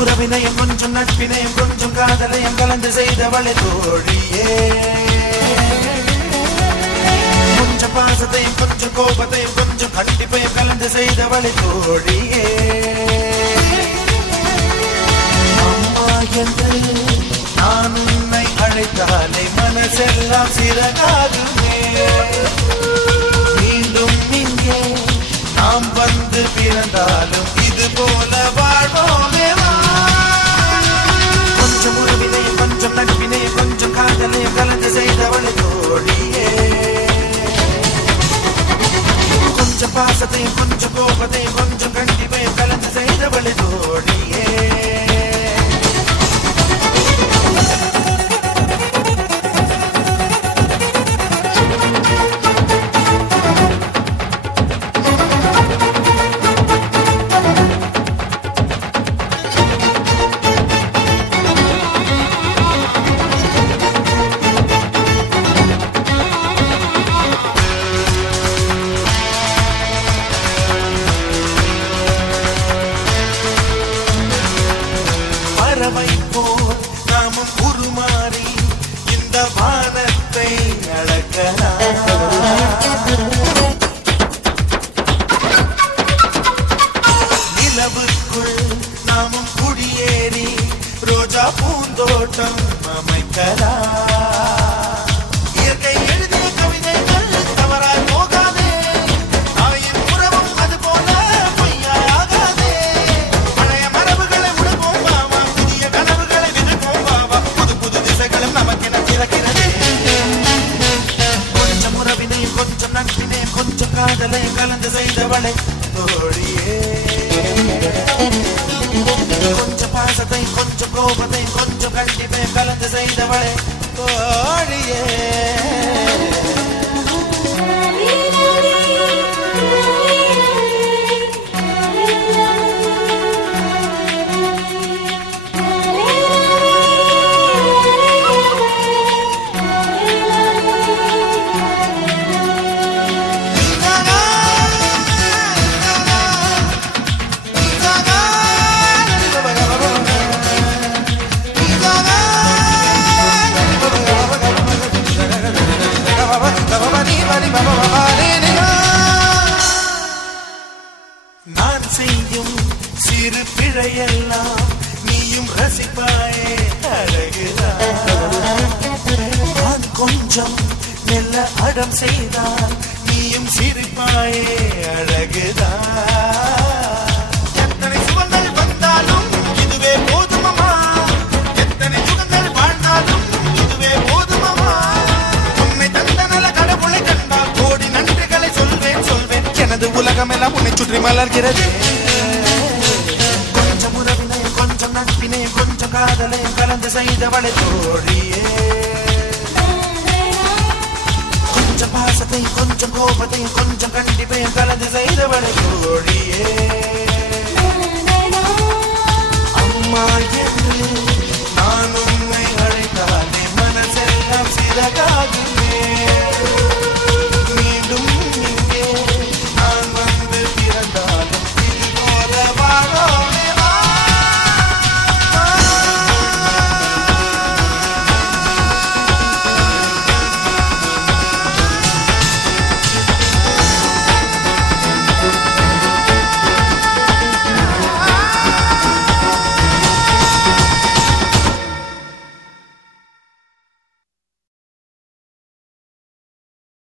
உறவினையும் கொஞ்சம் நட்பினையும் கொஞ்சம் காதலையும் கலந்து செய்தவளை தோழியே, கொஞ்சம் பாசத்தையும் கொஞ்சம் கோபத்தையும் கொஞ்சம் கண்டிப்பையும் கலந்து செய்தவளை தோழியே. அம்மா என்று நான் உன்னை அழைத்தாலே மனசெல்லாம் சிறகாகுமே, மீண்டும் இங்கே நாம் வந்து பிறந்தாலும் இது போல வாழ்வோமே. கொஞ்சம் உறவினையும் கொஞ்சம் நட்பினையும் கொஞ்சம் காதலையும் கலந்து செய்தவளை தோழியே, கொஞ்சம் பாசத்தையும் கொஞ்சம் கோபத்தையும் கொஞ்சம் கண்டிப்பையும் கலந்து செய்தவளை தோழியே. நாமும் உருமாறி இந்த வானத்தை அளக்கலாம், நிலவுக்குள் நாமும் குடியேறி ரோஜா பூந்தோட்டம் அமைக்கலாம். இயற்கை எழுதிய கவிதைகள் தவறாய் போகாதே, தாயின் உறவும் அது போல பொய்யாகாதே. பழைய மரபுகளை உணர்வோம் பாவா, புதிய கனவுகளை விதைப்போம் பாவா, புது புது திசைகளும் நமக்கென திறக்கிறது. கொஞ்சம் உறவினையும் கொஞ்சம் நட்பினையும் கொஞ்சம் காதலையும் கலந்து செய்தவளை தோழியே, கொஞ்சம் பாசத்தையும் கொஞ்சம் கோபத்தையும் கொஞ்சம் கண்டிப்பையும் கலந்து செய்தவளை தோழியே. நான் செய்யும் சிறு பிழையெல்லாம் நீயும் ரசிப்பாயே அழகுதான், நான் கொஞ்சம் மெல்ல அடம் செய்தால் நீயும் சிரிப்பாயே அழகுதான். எத்தனை சுகங்கள் வந்தாலும் இதுவே போதுமம்மா, எத்தனை சுகங்கள் வாழ்ந்தாலும் இதுவே போதுமம்மா. உன்னை தந்த நல்ல கடவுளை கண்டால் கோடி நன்றிகளை சொல்வேன் சொல்வேன், எனது உலகமெல்லாம் உன்னை சுற்றி மலர்கிறது. கொஞ்சம் உறவினையும் கொஞ்சம் நட்பினையும் கொஞ்சம் காதலையும் கலந்து செய்தவளை தோழியே, கொஞ்சம் பாசத்தையும் கொஞ்சம் கோபத்தையும் கொஞ்சம் கண்டிப்பையும் கலந்து செய்தவளை தோழியே. அம்மா என்று நான் உன்னை அழைத்தாலே மனசெல்லாம் சிறகா